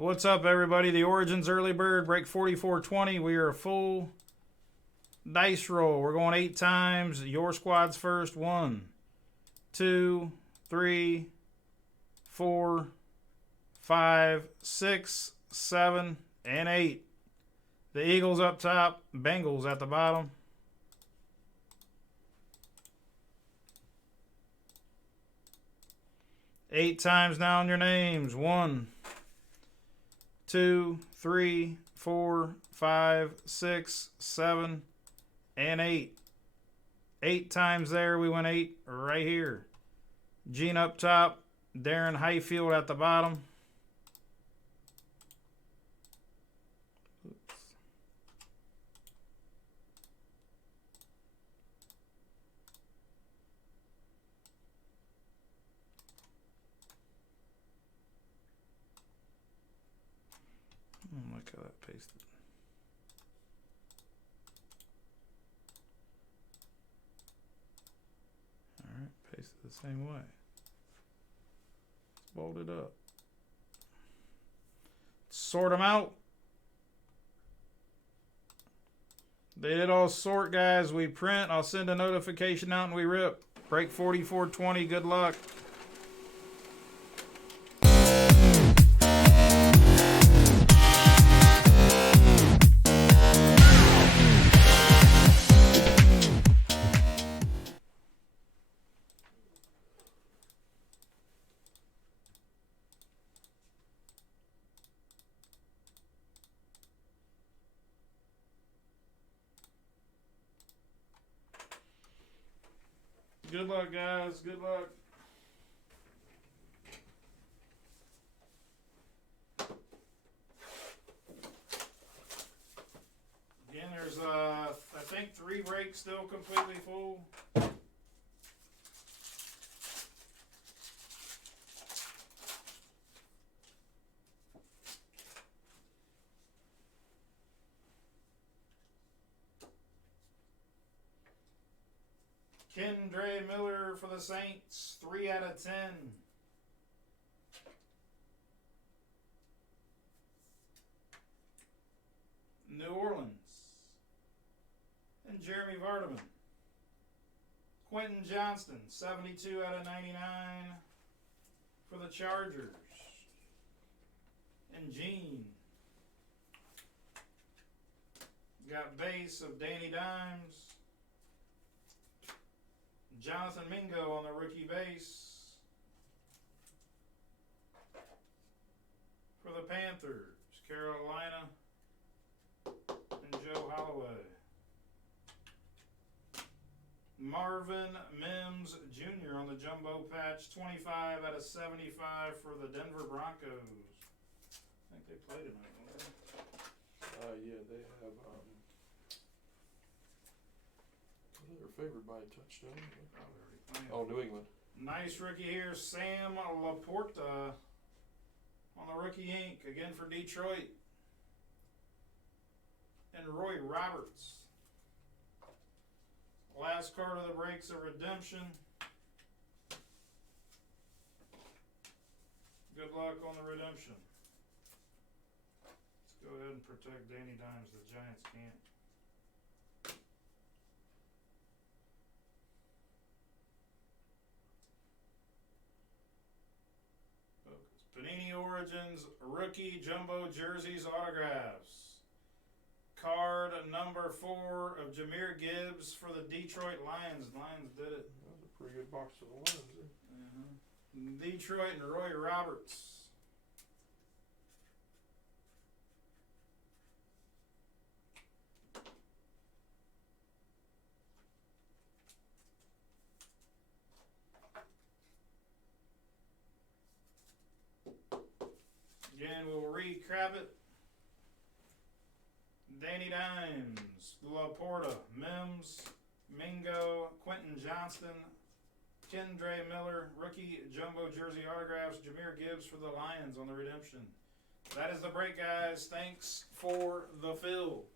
What's up, everybody? The Origins Early Bird, break 4420. We are a full dice roll. We're going 8 times. Your squad's first. 1, 2, 3, 4, 5, 6, 7, and 8. The Eagles up top, Bengals at the bottom. Eight times now on your names. 1, 2, 3, 4, 5, 6, 7, and 8. 8 times there. We went 8 right here. Gene up top. Darren Highfield at the bottom. Oops. Look how that pasted. Alright, paste it the same way. Let's bolt it up. Sort them out. They did all sort, guys. We print. I'll send a notification out and we rip. Break 4420. Good luck. Good luck, guys. Good luck. Again, there's I think 3 breaks still completely full. Kendra Miller for the Saints, 3 out of 10. New Orleans. And Jeremy Vardaman. Quentin Johnston, 72 out of 99 for the Chargers. And Gene. Got base of Danny Dimes. Jonathan Mingo on the rookie base for the Panthers, Carolina, and Joe Holloway. Marvin Mims Jr. on the jumbo patch, 25 out of 75 for the Denver Broncos. I think they played tonight, don't they? Yeah, they have. They're favored by a touchdown. Oh, New England. Nice rookie here, Sam Laporta on the rookie ink, again for Detroit. And Roy Roberts. Last card of the breaks of redemption. Good luck on the redemption. Let's go ahead and protect Danny Dimes. The Giants can't. Panini Origins rookie jumbo jerseys autographs. Card number 4 of Jahmyr Gibbs for the Detroit Lions. Lions did it. That was a pretty good box for the Lions. Detroit and Roy Roberts. Again, we'll recap it. Danny Dimes, Laporta, Mims, Mingo, Quentin Johnston, Kendra Miller, rookie jumbo jersey autographs, Jahmyr Gibbs for the Lions on the redemption. That is the break, guys. Thanks for the fill.